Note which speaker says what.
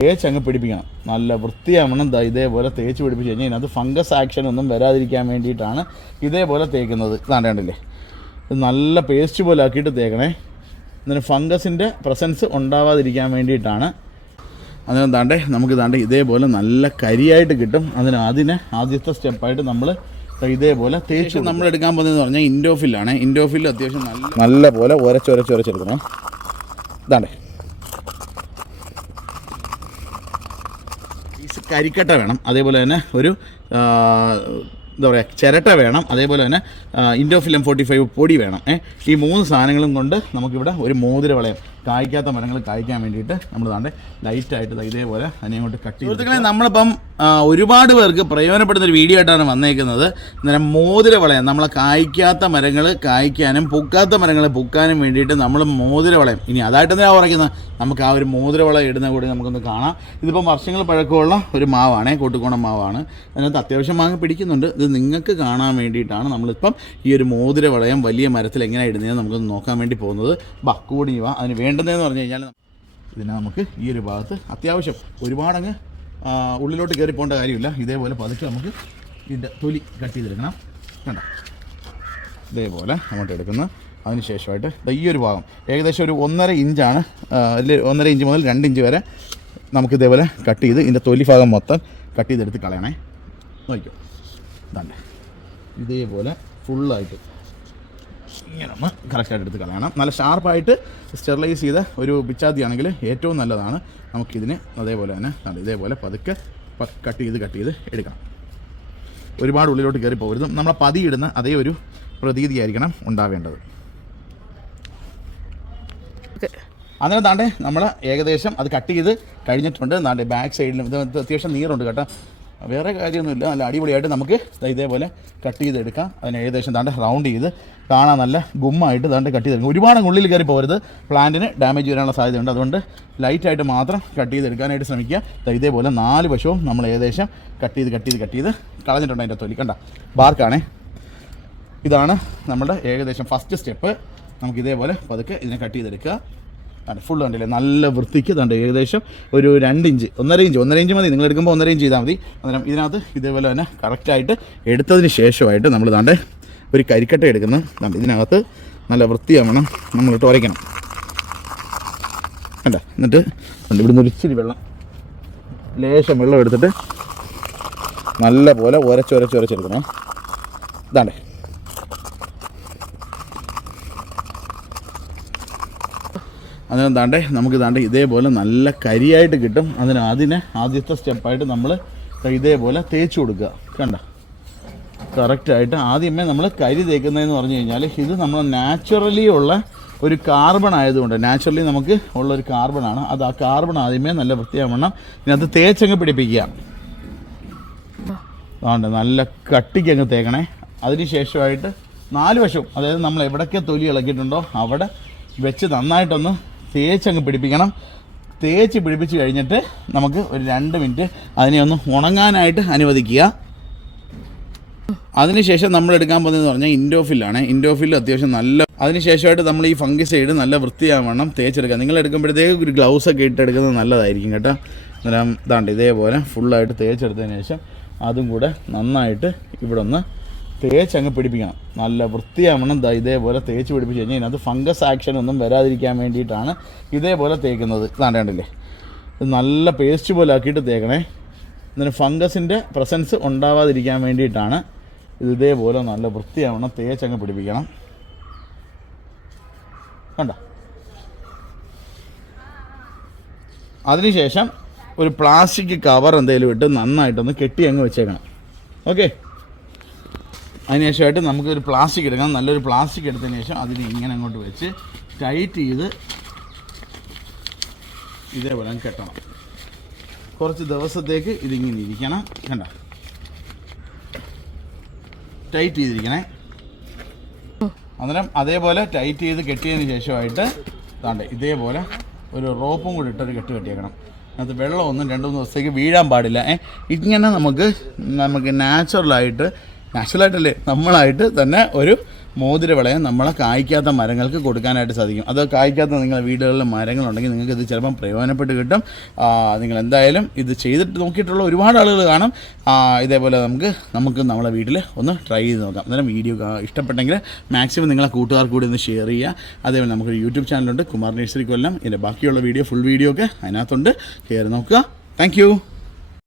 Speaker 1: തേച്ച് അങ്ങ് പിടിപ്പിക്കണം. നല്ല വൃത്തിയാവണം. ഇതേപോലെ തേച്ച് പിടിപ്പിച്ച് കഴിഞ്ഞാൽ ഇതിനകത്ത് ഫംഗസ് ആക്ഷൻ ഒന്നും വരാതിരിക്കാൻ വേണ്ടിയിട്ടാണ് ഇതേപോലെ തേക്കുന്നത്. ഇതാണ്ടല്ലേ ഇത് നല്ല പേസ്റ്റ് പോലെ ആക്കിയിട്ട് തേക്കണേ. എന്നിട്ട് ഫംഗസിന്റെ പ്രസൻസ് ഉണ്ടാവാതിരിക്കാൻ വേണ്ടിയിട്ടാണ്. അതിനെ താണ്ടേ നമുക്ക് താണ്ടേ ഇതേപോലെ നല്ല കരിയായിട്ട് കിട്ടും. അതിന് അതിനെ ആദ്യത്തെ സ്റ്റെപ്പായിട്ട് നമ്മൾ ഇതേപോലെ തേച്ച് നമ്മൾ എടുക്കാൻ പോകുന്നതെന്ന് പറഞ്ഞാൽ ഇൻഡോഫിൽ ആണ്. ഇൻഡോഫിൽ അത്യാവശ്യം നല്ല നല്ല പോലെ ഉരച്ചൊരച്ചൊരച്ചെടുക്കണം ഇതാണ്ടേ. പീസ് കരിക്കട്ട വേണം. അതേപോലെ തന്നെ ഒരു എന്താ പറയുക ചിരട്ട വേണം. അതേപോലെ തന്നെ ഇൻഡോഫിലം ഫോർട്ടി ഫൈവ് പൊടി വേണം. ഈ മൂന്ന് സാധനങ്ങളും കൊണ്ട് നമുക്കിവിടെ ഒരു മോതിര വളയം കായ്ക്കാത്ത മരങ്ങൾ കായ്ക്കാൻ വേണ്ടിയിട്ട് നമ്മൾ താണ്ടെ ലൈറ്റായിട്ട് ഇതേപോലെ അതിനെ അങ്ങോട്ട് കട്ട് ചെയ്ത് നമ്മളിപ്പം ഒരുപാട് പേർക്ക് പ്രയോജനപ്പെടുന്ന ഒരു വീഡിയോ ആയിട്ടാണ് വന്നേക്കുന്നത്. അന്നേരം മോതിര വളയം നമ്മളെ കായ്ക്കാത്ത മരങ്ങൾ കായ്ക്കാനും പൂക്കാത്ത മരങ്ങൾ പൂക്കാനും വേണ്ടിയിട്ട് നമ്മൾ മോതിര വളയം. ഇനി അതായിട്ട് തന്നെയാണ് പറയുന്നത് നമുക്ക് ആ ഒരു മോതിര വളയം ഇടുന്ന കൂടി നമുക്കൊന്ന് കാണാം. ഇതിപ്പം വർഷങ്ങൾ പഴക്കമുള്ള ഒരു മാവാണേ കോട്ടുകോണം മാവാണ്. അതിനകത്ത് അത്യാവശ്യം മാങ്ങ പിടിക്കുന്നുണ്ട്. ഇത് നിങ്ങൾക്ക് കാണാൻ വേണ്ടിയിട്ടാണ് നമ്മളിപ്പം ഈ ഒരു മോതിര വളയം വലിയ മരത്തിൽ എങ്ങനെയാണ് ഇടുന്നതെന്ന് നമുക്കൊന്ന് നോക്കാൻ വേണ്ടി പോകുന്നത്. ബാ കൂടി വേണ്ടുന്നതെന്ന് പറഞ്ഞു കഴിഞ്ഞാൽ ഇതിനെ നമുക്ക് ഈ ഒരു ഭാഗത്ത് അത്യാവശ്യം ഒരുപാടങ്ങ് ഉള്ളിലോട്ട് കയറി പോകേണ്ട കാര്യമില്ല. ഇതേപോലെ പതുക്കെ നമുക്ക് ഇതിന്റെ തൊലി കട്ട് ചെയ്തെടുക്കണം. കണ്ട? ഇതേപോലെ അങ്ങോട്ട് എടുക്കുന്ന. അതിനുശേഷമായിട്ട് ഈ ഒരു ഭാഗം ഏകദേശം ഒരു ഒന്നര ഇഞ്ചാണ്. ഒന്നര ഇഞ്ച് മുതൽ രണ്ട് ഇഞ്ച് വരെ നമുക്ക് ഇതേപോലെ കട്ട് ചെയ്ത് ഇതിന്റെ തൊലി ഭാഗം മൊത്തം കട്ട് ചെയ്തെടുത്ത് കളയണേ. നോക്കിക്കോ. ഇതാണ്ട് ഇതേപോലെ ഫുള്ളായിട്ട് ഇങ്ങനെ ഒന്ന് കറക്റ്റായിട്ട് എടുത്ത് കളയണം നല്ല ഷാർപ്പായിട്ട് സ്റ്റെറിലൈസ് ചെയ്ത ഒരു പിച്ചാത്തിയാണെങ്കിൽ ഏറ്റവും നല്ലതാണ്. നമുക്കിതിന് അതേപോലെ തന്നെ ഇതേപോലെ പതുക്കെ കട്ട് ചെയ്ത് കട്ട് ചെയ്ത് എടുക്കാം. ഒരുപാട് ഉള്ളിലോട്ട് കയറി പോകരുത്. നമ്മളെ പതിയിടുന്ന അതേ ഒരു പ്രതീതിയായിരിക്കണം ഉണ്ടാവേണ്ടത്. അങ്ങനെ താണ്ടേ നമ്മൾ ഏകദേശം അത് കട്ട് ചെയ്ത് കഴിഞ്ഞിട്ടുണ്ട്. താണ്ടേ ബാക്ക് സൈഡിലും ഇത് അത്യാവശ്യം നീറുണ്ട് കേട്ടോ. വേറെ കാര്യമൊന്നുമില്ല. നല്ല അടിപൊളിയായിട്ട് നമുക്ക് ഇതേപോലെ കട്ട് ചെയ്തെടുക്കാം. അതിന് ഏകദേശം താണ്ട് റൗണ്ട് ചെയ്ത് കാണാൻ നല്ല ഗുമ്മായിട്ട് താണ്ട് കട്ട് ചെയ്തെടുക്കും. ഒരുപാട് ഉള്ളിൽ കയറി പോകരുത്. പ്ലാന്റിന് ഡാമേജ് വരാനുള്ള സാധ്യതയുണ്ട്. അതുകൊണ്ട് ലൈറ്റായിട്ട് മാത്രം കട്ട് ചെയ്തെടുക്കാനായിട്ട് ശ്രമിക്കുക. ഇതേപോലെ നാല് വശവും നമ്മൾ ഏകദേശം കട്ട് ചെയ്ത് കട്ട് ചെയ്ത് കട്ട് ചെയ്ത് കളഞ്ഞിട്ടുണ്ട് അതിന്റെ തൊലി. കണ്ട ബാർക്കാണേ ഇതാണ് നമ്മുടെ ഏകദേശം ഫസ്റ്റ് സ്റ്റെപ്പ് നമുക്ക് ഇതേപോലെ പതുക്കെ ഇതിനെ കട്ട് ചെയ്തെടുക്കുക. ആണ് ഫുൾ കണ്ടില്ലേ നല്ല വൃത്തിക്ക് തണ്ട് ഏകദേശം ഒരു രണ്ട് ഇഞ്ച് ഒന്നര ഇഞ്ച് ഒന്നര ഇഞ്ച് മതി. നിങ്ങൾ എടുക്കുമ്പോൾ ഒന്നര ഇഞ്ച് ചെയ്താൽ മതി. അന്നേരം ഇതിനകത്ത് ഇതേപോലെ തന്നെ കറക്റ്റായിട്ട് എടുത്തതിന് ശേഷമായിട്ട് നമ്മൾ താണ്ട് ഒരു കരിക്കട്ട എടുക്കുന്നത് കണ്ട് ഇതിനകത്ത് നല്ല വൃത്തിയാവണം നമ്മൾ ഉരയ്ക്കണം. കണ്ട? എന്നിട്ട് ഇവിടുന്ന് ഒരു ഇച്ചിരി വെള്ളം ലേശം വെള്ളം എടുത്തിട്ട് നല്ല പോലെ ഉരച്ചുരച്ചുരച്ചെടുക്കണം ഇതാണ്ടേ. അതിന് താണ്ടേ നമുക്ക് താണ്ടേ ഇതേപോലെ നല്ല കരിയായിട്ട് കിട്ടും. അതിന് അതിനെ ആദ്യത്തെ സ്റ്റെപ്പായിട്ട് നമ്മൾ ഇതേപോലെ തേച്ച് കൊടുക്കുക. കണ്ട? കറക്റ്റായിട്ട് ആദ്യമേ നമ്മൾ കരി തേക്കുന്നതെന്ന് പറഞ്ഞു കഴിഞ്ഞാൽ ഇത് നമ്മൾ നാച്ചുറലി ഉള്ള ഒരു കാർബൺ ആയതുകൊണ്ട് നാച്ചുറലി നമുക്ക് ഉള്ള ഒരു കാർബണാണ് അത് ആ കാർബൺ ആദ്യമേ നല്ല വൃത്തിയാവണം. ഇതിനകത്ത് തേച്ചങ്ങ് പിടിപ്പിക്കുക. അതുകൊണ്ട് നല്ല കട്ടിക്കങ്ങ് തേക്കണേ. അതിന് ശേഷമായിട്ട് നാല് വശവും അതായത് നമ്മൾ എവിടൊക്കെ തൊലി ഇളക്കിയിട്ടുണ്ടോ അവിടെ വെച്ച് നന്നായിട്ടൊന്ന് തേച്ചങ്ങ് പിടിപ്പിക്കണം. തേച്ച് പിടിപ്പിച്ച് കഴിഞ്ഞിട്ട് നമുക്ക് ഒരു രണ്ട് മിനിറ്റ് അതിനെ ഒന്ന് ഉണങ്ങാനായിട്ട് അനുവദിക്കുക. അതിനുശേഷം നമ്മൾ എടുക്കാൻ പോകുന്നതെന്ന് പറഞ്ഞാൽ ഇൻഡോഫില്ലാണ്. ഇൻഡോഫിൽ അത്യാവശ്യം നല്ല അതിനുശേഷമായിട്ട് നമ്മൾ ഈ ഫംഗി സൈഡ് നല്ല വൃത്തിയാവണം തേച്ചെടുക്കുക. നിങ്ങൾ എടുക്കുമ്പോഴത്തേക്ക് ഒരു ഗ്ലൗസ് ഒക്കെ ഇട്ടെടുക്കുന്നത് നല്ലതായിരിക്കും കേട്ടോ. അന്നേരം ഇതാണ്ട് ഇതേപോലെ ഫുള്ളായിട്ട് തേച്ചെടുത്തതിന് ശേഷം അതും കൂടെ നന്നായിട്ട് ഇവിടെ ഒന്ന് തേച്ച് അങ്ങ് പിടിപ്പിക്കണം. നല്ല വൃത്തിയാവണം. ഇതേപോലെ തേച്ച് പിടിപ്പിച്ച് കഴിഞ്ഞാൽ ഇതിനകത്ത് ഫംഗസ് ആക്ഷൻ ഒന്നും വരാതിരിക്കാൻ വേണ്ടിയിട്ടാണ് ഇതേപോലെ തേക്കുന്നത്. ഇതാണ്ട് കണ്ടില്ലേ? ഇത് നല്ല പേസ്റ്റ് പോലെ ആക്കിയിട്ട് തേക്കണേ. എന്നിട്ട് ഫംഗസിന്റെ പ്രസൻസ് ഉണ്ടാവാതിരിക്കാൻ വേണ്ടിയിട്ടാണ് ഇത് ഇതേപോലെ നല്ല വൃത്തിയാവണം. തേച്ചങ്ങ് പിടിപ്പിക്കണം. കണ്ട? അതിനുശേഷം ഒരു പ്ലാസ്റ്റിക് കവർ എന്തെങ്കിലും ഇട്ട് നന്നായിട്ടൊന്ന് കെട്ടി അങ്ങ് വെച്ചേക്കണം. ഓക്കെ? അതിനുശേഷമായിട്ട് നമുക്കൊരു പ്ലാസ്റ്റിക് എടുക്കാം. നല്ലൊരു പ്ലാസ്റ്റിക് എടുത്തതിന് ശേഷം അതിനെ ഇങ്ങനെ അങ്ങോട്ട് വെച്ച് ടൈറ്റ് ചെയ്ത് ഇതേപോലെ കെട്ടണം. കുറച്ച് ദിവസത്തേക്ക് ഇതിങ്ങനെ ഇരിക്കണം. കണ്ട? ടൈറ്റ് ചെയ്തിരിക്കണേ. അന്നേരം അതേപോലെ ടൈറ്റ് ചെയ്ത് കെട്ടിയതിന് ശേഷമായിട്ട് താണ്ട ഇതേപോലെ ഒരു റോപ്പും കൂടി ഇട്ടൊരു കെട്ട് കെട്ടിയേക്കണം. അതിനകത്ത് വെള്ളമൊന്നും രണ്ട് മൂന്ന് ദിവസത്തേക്ക് വീഴാൻ പാടില്ല. ഏ ഇങ്ങനെ നമുക്ക് നമുക്ക് നാച്ചുറലായിട്ട് നാച്ചുറലായിട്ടല്ലേ? നമ്മളായിട്ട് തന്നെ ഒരു മോതിര വളയം നമ്മളെ കായ്ക്കാത്ത മരങ്ങൾക്ക് കൊടുക്കാനായിട്ട് സാധിക്കും. അത് കായ്ക്കാത്ത നിങ്ങളുടെ വീടുകളിൽ മരങ്ങളുണ്ടെങ്കിൽ നിങ്ങൾക്ക് ഇത് ചിലപ്പം പ്രയോജനപ്പെട്ട് കിട്ടും. നിങ്ങൾ എന്തായാലും ഇത് ചെയ്തിട്ട് നോക്കിയിട്ടുള്ള ഒരുപാട് ആളുകൾ കാണും. ഇതേപോലെ നമുക്ക് നമുക്ക് നമ്മളെ വീട്ടിൽ ഒന്ന് ട്രൈ ചെയ്ത് നോക്കാം. അന്നേരം വീഡിയോ ഇഷ്ടപ്പെട്ടെങ്കിൽ മാക്സിമം നിങ്ങളെ കൂട്ടുകാർ കൂടി ഒന്ന് ഷെയർ ചെയ്യുക. അതേപോലെ നമുക്കൊരു യൂട്യൂബ് ചാനലുണ്ട് കുമാർ നേഴ്സറി കൊല്ലം. ഇതിന്റെ ബാക്കിയുള്ള വീഡിയോ ഫുൾ വീഡിയോ ഒക്കെ അതിനകത്തുണ്ട്. കയറി നോക്കുക. താങ്ക്